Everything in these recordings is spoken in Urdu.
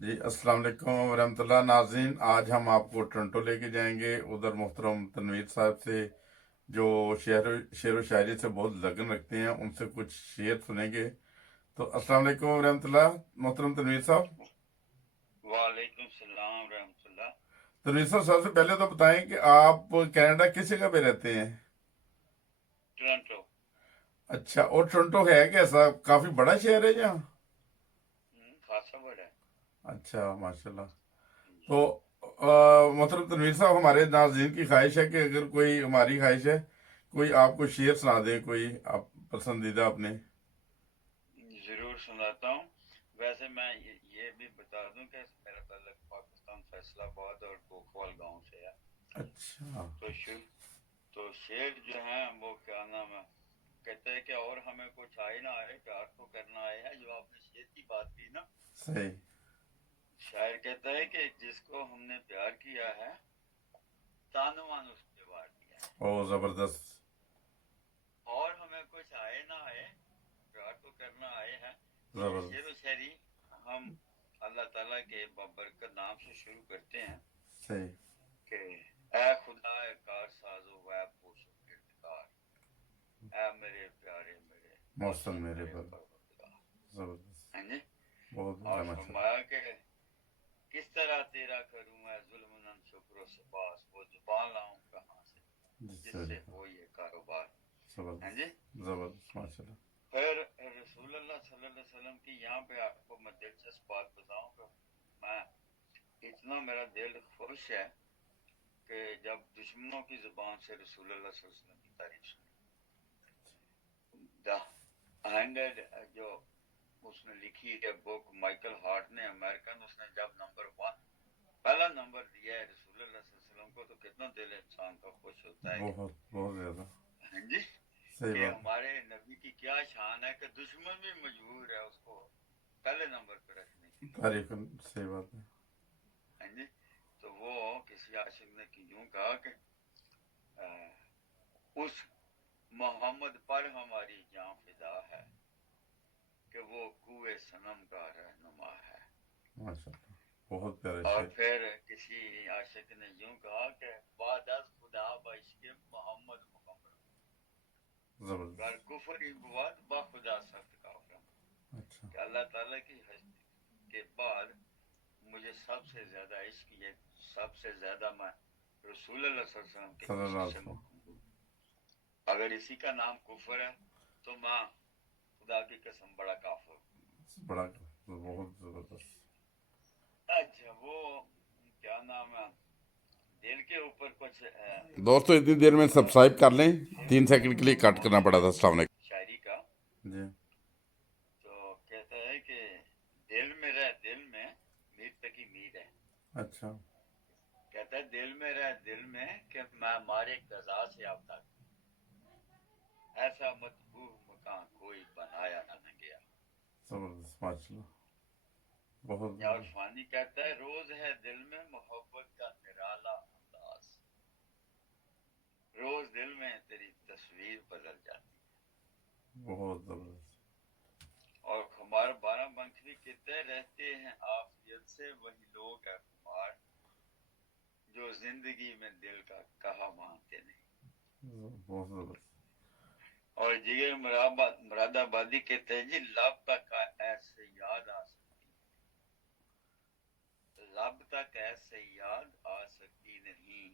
جی السلام علیکم ورحمۃ اللہ ناظرین، آج ہم آپ کو ٹورنٹو لے کے جائیں گے، ادھر محترم تنویر صاحب سے جو شعر و شاعری سے بہت لگن رکھتے ہیں، ان سے کچھ شعر سنیں گے۔ تو السلام علیکم ورحمۃ اللہ محترم تنویر صاحب۔ وعلیکم السلام ورحمۃ اللہ۔ تنویر صاحب، سب سے پہلے تو بتائیں کہ آپ کینیڈا کس جگہ پہ رہتے ہیں؟ ٹورنٹو۔ اچھا، اور ٹورنٹو ہے کیسا؟ کافی بڑا شہر ہے یہاں؟ خاصا بڑا ہے اچھا، ماشاء اللہ۔ جی۔ تو محترم تنویر صاحب، ہمارے ناظرین کی خواہش ہے کہ اگر کوئی، ہماری خواہش ہے کوئی آپ کو شعر سنا دیں، کوئی آپ پسندیدہ اپنے۔ ضرور سناتا ہوں۔ ویسے میں یہ بھی بتا دوں کہ میرا تعلق پاکستان فیصلہ آباد اور کوکوال گاؤں سے ہے۔ اچھا تو شعر جو ہیں وہ کیا نام ہے، کہتے ہیں کہ اور ہمیں کچھ آئے نہ آئے، پیار تو کرنا آئے ہے۔ جو آپ نے شعر کی بات کی نا، صحیح۔ شاعر کہتا ہے کہ جس کو ہم نے پیار کیا ہے، تان من اس کے وار دیا ہے، او زبردست۔ اور ہمیں کچھ آئے نہ آئے، پیار تو کرنا آئے ہیں۔ یہ شعر و زبردست، شاعری ہم اللہ تعالیٰ کے بابرکت نام سے شروع کرتے ہیں صحیح۔ کہ اے خدا کار ساز و ویب پوش و کردگار، اے میرے پیارے میرے محسن محسن میرے میرے پر پروردگار۔ زبردست، ہاں جی۔ بہت اور ماشاء اللہ۔ فرمایا کہ کس طرح تیرا کروں میں ظلم نن شکر و سپاس، وہ زبان لاؤں کہاں سے جی جس سے صحیح، ہو یہ کاروبار۔ ہاں جی۔ زبردست زبردست، ماشاء اللہ۔ پھر رسول اللہ صلی اللہ علیہ وسلم کی یہاں پہ آپ کو میں دلچسپ بات بتاؤں کہ میں اتنا میرا دل خوش ہے کہ جب دشمنوں کی زبان سے رسول اللہ صلی اللہ علیہ وسلم کی تعریف سنی، دا 100 جو اس نے لکھی ہے بک مائیکل ہارٹ نے، امریکن، اس نے جب نمبر 1 پہلا نمبر دیا ہے رسول اللہ صلی اللہ علیہ وسلم کو، تو کتنا دل انسان کا خوش ہوتا ہے کہ بہت بہت زیادہ ہاں جی، صحیح کہ بات ہمارے نبی کی کیا شان ہے کہ دشمن بھی مجبور ہے اس کو پہلے نمبر پہ رکھنے کے ہے، لیے۔ تعریف صحیح بات ہے۔ ہاں جی۔ تو وہ کسی عاشق نے یوں کہا کہ اس محمد پر ہماری جان فدا ہے کہ وہ کوئے صنم کا رہنما ہے۔ ماشاء اللہ، بہت پیارا اور شعر۔ پھر کسی عاشق نے یوں کہا کہ بعد از خدا بعشق محمد مکمل، زبردست، گر کفر ہی بود با خدا سخت کافرم، اچھا، کہ اللہ تعالیٰ کی ہستی کے بعد مجھے سب سے زیادہ عشق، یہ سب سے زیادہ میں رسول اللہ صلی اللہ علیہ وسلم کے صلی اللہ عشق علیہ سے وسلم، محروم ہوں۔ اگر اسی کا نام کفر ہے تو میں خدا کی قسم بڑا کافر ہوں۔ بڑا بہت زبردست۔ اچھا، وہ کیا نام ہے، دل کے اوپر کچھ دوستو اتنی دیر میں سبسکرائب کر لیں، 3 سیکنڈ کے لیے کٹ کرنا پڑا تھا۔ السلام علیکم شاعری کا۔ جی۔ تو کہتا ہے کہ دل میں رہ دل میں، میر تک ہی میر ہے۔ اچھا، کہتا ہے دل میں رہ دل میں کہ میں مارے قضا سے اب تک، ایسا مطبوع مکان کوئی بنایا نہ گیا۔ زبردست، ماشاء اللہ، بہت اور فانی کہتا ہے روز ہے دل میں محبت کا نرالا انداز، روز دل میں تیری تصویر بدل جاتی ہے۔ بہت زبردست۔ اور ہمارے 12 بنکھی کہتے رہتے ہیں عافیت سے وہی لوگ ہیں خمار، جو زندگی میں دل کا کہا مانتے نہیں۔ بہت زبردست۔ اور جگر مراد آبادی کہتے ہیں جی لب تک ایسے یاد آ سکتی، لب تک ایسے یاد آ سکتی نہیں،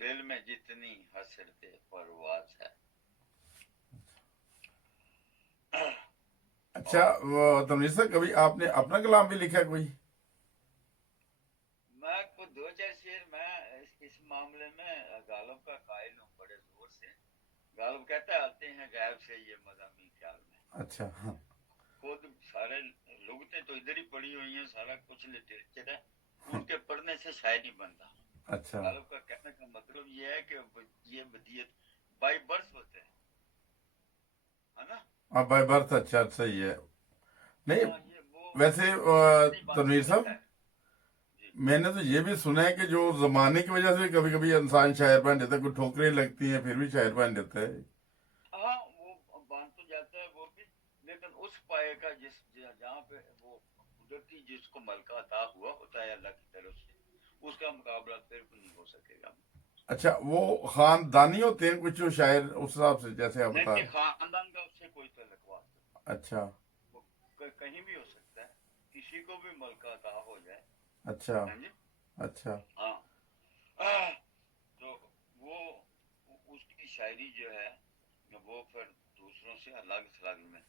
دل میں جتنی حسرت پرواز ہے۔ اچھا تنویر صاحب، کبھی آپ نے اپنا کلام بھی لکھا کوئی؟ میں کو 2 4 شعر میں اس معاملے میں غالب کا قائل ہوں بڑے زور سے۔ غالب کہتا ہے آتے ہیں غیب سے یہ مضامین خیال میں۔ اچھا، خود سارے لغتیں تو ادھر ہی پڑھی ہوئی ہیں، سارا کچھ لٹریچر ہے، ان کے پڑھنے سے شاعر نہیں بنتا۔ اچھا، غالب کا کہنے کا مطلب یہ ہے کہ یہ بدیت بائی برس ہوتے ہیں، ہے نا؟ آپ بائی برتھ، اچھا صحیح ہے۔ نہیں ہاں، یہ وہ ویسے نہیں بن تنویر سکتا صاحب، ہے جی۔ میں نے تو یہ بھی سنا ہے کہ جو زمانے کی وجہ سے کبھی کبھی انسان شاعر بن جاتا ہے، کوئی ٹھوکریں لگتی ہیں پھر بھی شاعر بن جاتا ہے۔ ہاں، وہ بن تو جاتا ہے وہ بھی، لیکن اس پائے کا جہاں پہ وہ قدرتی جس کو ملکہ عطا ہوا ہوتا ہے اللہ کی طرف سے، اس کا مقابلہ پھر بھی نہیں ہو سکے گا. اچھا وہ خاندانی ہوتے ہیں کچھ شاعر اس حساب سے جیسے آپ بتا نہیں رہے؟ خاندان کا اس سے کوئی تعلق واسطہ نہیں. اچھا وہ کہیں بھی ہو سکتا ہے، کسی کو بھی ملکہ عطا ہو جائے. اچھا ہاں جی اچھا ہاں. تو وہ اس کی شاعری جو ہے وہ پھر دوسروں سے الگ تھلگ میں.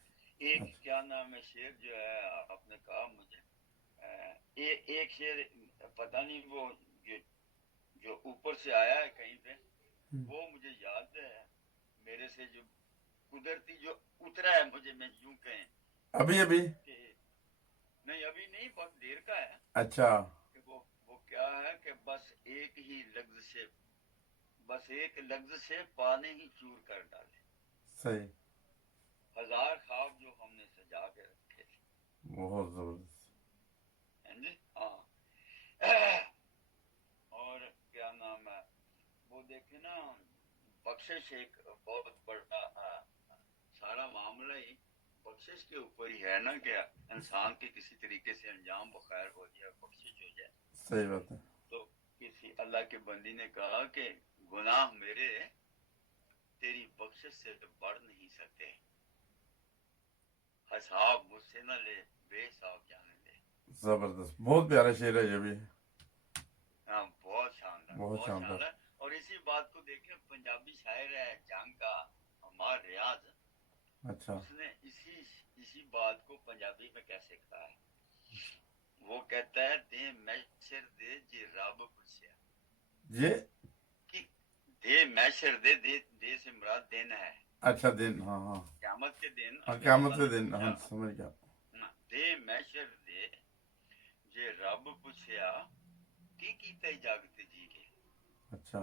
ایک کیا نام ہے شعر جو ہے آپ نے کہا مجھے ایک شعر پتہ نہیں وہ جو اوپر سے آیا ہے کہیں پہ، وہ مجھے یاد ہے میرے سے جو قدرتی جو اترا ہے مجھے، میں یوں کہیں ابھی کہ نہیں ابھی نہیں بہت دیر کا ہے. اچھا کہ وہ کیا ہے کہ بس ایک لفظ سے پانے ہی چور کر ڈالے، صحیح، ہزار خواب جو ہم نے سجا کے رکھے تھے. بہت زبردست. ہاں. اور کیا نام ہے وہ دیکھیں نا، بخشش ایک بہت بڑا سارا معاملہ ہی بخشش کے اوپر ہی ہے نا، کہ انسان کے کسی طریقے سے انجام بخیر ہو جائے، بخشش ہو جائے. صحیح بات ہے. تو کسی اللہ کے بندی نے کہا کہ گناہ میرے تیری بخشش سے بڑھ نہیں سکتے، حساب مجھ سے نہ لے، بے حساب جانے دے. زبردست، بہت پیارا شعر ہے یہ بھی. ہاں بہت شاندار، بہت بہت شاندار. شاندار. اور اسی بات کو دیکھیں پنجابی شاعر ہے جنگ کا ہمار ریاض، اچھا اس نے اسی بات کو پنجابی میں کیسے کہا ہے. وہ کہتا ہے دے میشر دے جی رب پوچھیا، یہ دے میشر دے سے مراد دن ہے. اچھا دن، ہاں ہاں قیامت کے دن ہاں، اگر قیامت اللہ کے نے دن، ہاں پوچھا سمجھ گیا. دے میشر دے جے رب پوچھیا کی کیتا جگت جی کے، اچھا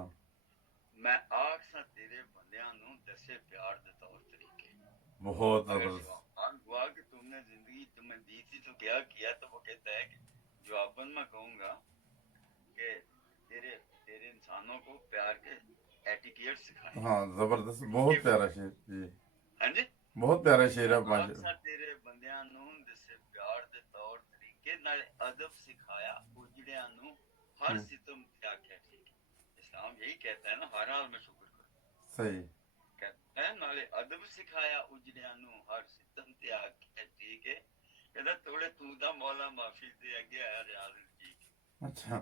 میں آخ سا تیرے بندیاں نو دسے پیار دے طور طریقے. بہت اگر زبردست. سوال ہوا کہ تم نے زندگی تمہیں دی تھی تو کیا کیا، تو وہ کہتا ہے کہ جواباً میں کہوں گا کہ تیرے انسانوں کو پیار کے ایٹیکیٹ سکھائے. ہاں زبردست، بہت پیارا شعر جی، ہاں جی بہت پیارا شعر میں ہے آخ ماشاء سا تیرے بندیاں نو دسے پیار دے طور طریقے، نالے ادب سکھایا اجڑیاں نو ہر ستم تے آکھیا ٹھیک ہے. اسلام یہی کہتا ہے نا، ہر حال میں شکر کرو. صحیح. کہتا ہے نالے ادب سکھایا اجڑیاں نو ہر ستم تے آکھیا ٹھیک ہے. کہتا توڑے تو دا مولا معافی دے اگے آیا ریاض ٹھیک. اچھا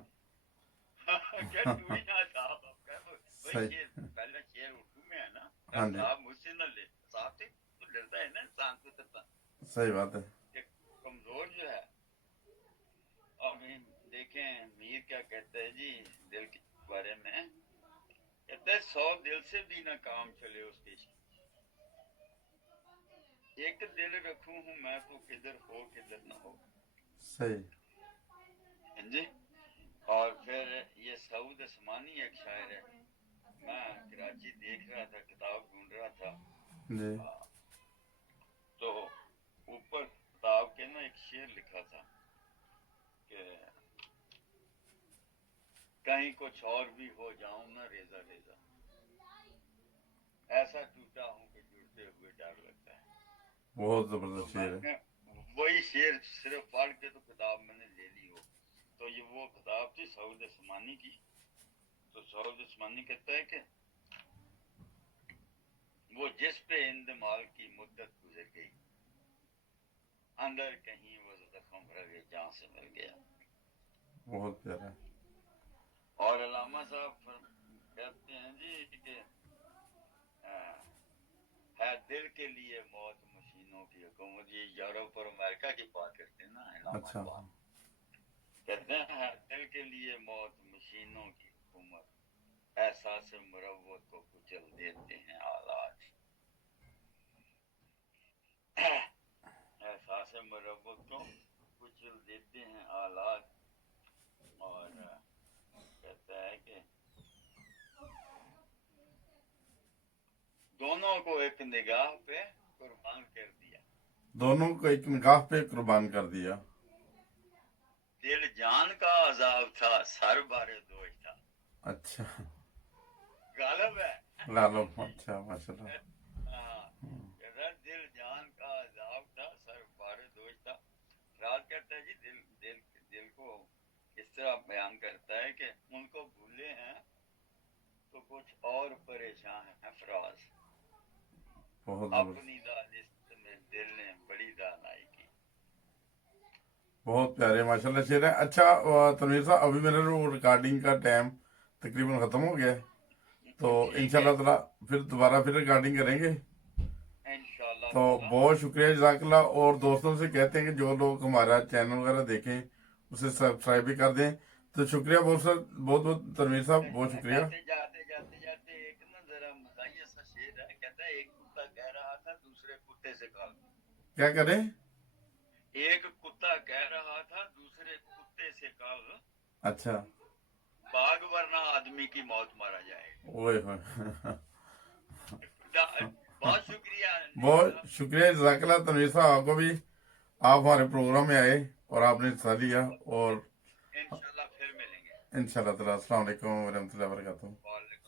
کیا تو ہی نہ صاحب بھائی صحیح. شیر پہلا شیر اردو میں ہے نا، ہاں جی صاحب مجھ سے نہ لے. صاحب سے تو ڈرتا ہے نا انسان کو تب صحیح بات ہے. کہ کمزور جو ہے. ابھی دیکھیں میر کیا کہتا ہے جی دل کے بارے میں، کہتا ہے 100 دل سے بھی نہ کام چلے اس کے ایک دل رکھوں ہوں میں تو کدھر ہو کدھر نہ ہو. صحیح. جی. اور پھر یہ سعود عثمانی ایک شاعر ہے، میں کراچی دیکھ رہا تھا کتاب ڈھونڈ رہا تھا جی تو اوپر کتاب کے نا ایک شعر لکھا تھا کہ کہیں کچھ اور بھی ہو جاؤں نہ ریزہ ریزہ، ایسا ٹوٹا ہوں کہ جڑتے ہوئے ڈر لگتا ہے. بہت تو زبردست میں شعر ہے. نے وہی شعر صرف پڑھ کے تو کتاب میں نے لے لی ہو. تو یہ وہ کتاب تھی سعود عثمانی کی. تو سعود عثمانی کہتا ہے کہ وہ جس پہ اندمال کی مدت گزر گئی، اندر کہیں وہ زخم رگے جان سے مل گیا. بہت پیارا ہے. اور علامہ صاحب کہتے ہیں جی کہ ہے دل کے لیے موت مشینوں کی حکومت. یہ یورپ اور امریکہ کی بات کرتے ہیں نا علامہ اچھا اقبال. کہتے ہیں ہے دل کے لیے موت مشینوں کی حکومت، احساس مروت کو کچل دیتے ہیں آلات. احساس مروت کو کچل دیتے ہیں آلات. اور کہتا ہے کہ دونوں کو ایک نگاہ پہ قربان کر دیا، دونوں کو ایک نگاہ پہ قربان کر دیا. دل جان کا عذاب تھا، سر بارے دوش تھا. اچھا غالب ہے. غالب، اچھا ماشاء اللہ. ہاں دل جان کا عذاب تھا، سر بارے دوش تھا. راز کہتا ہے جی دل طرح بیان کرتا ہے کہ ان کو بھولے ہیں تو کچھ اور پریشان ہیں فراز، بہت زبردست، اپنی دانست میں دل نے بڑی دانائی کی۔ بہت پیارے ماشاءاللہ شعر ہے۔ اچھا تنویر صاحب، ابھی میرا وہ ریکارڈنگ کا ٹائم تقریباً ختم ہو گیا ہے، تو ٹھیک ہے، انشاءاللہ تعالیٰ پھر دوبارہ ریکارڈنگ کریں گے۔ انشاءاللہ تو تعالی۔ بہت شکریہ، جزاک اللہ۔ اور دوستوں سے کہتے ہیں کہ جو لوگ ہمارا چینل وغیرہ دیکھیں اسے سبسکرائب بھی کر دیں۔ تو شکریہ بہت بہت بہت تنویر صاحب، بہت شکریہ۔ جاتے ایک نا ذرا مزاحیہ سا شعر ہے، کہتا ہے ایک کتا کہہ رہا تھا دوسرے کتے سے کہا، کیا کریں؟ ایک کتا کہہ رہا تھا دوسرے کتے سے کہا، اچھا، باغ ورنہ آدمی کی موت مارا جائے اوئے ہوئے گا۔ بہت شکریہ بہت شکریہ، جزاک اللہ تنویر صاحب، آپ کو بھی۔ آپ ہمارے پروگرام میں آئے اور آپ نے حصہ لیا، اور انشاءاللہ پھر ملیں گے۔ انشاءاللہ تعالیٰ۔ السلام علیکم ورحمۃ اللہ وبرکاتہ۔ وعلیکم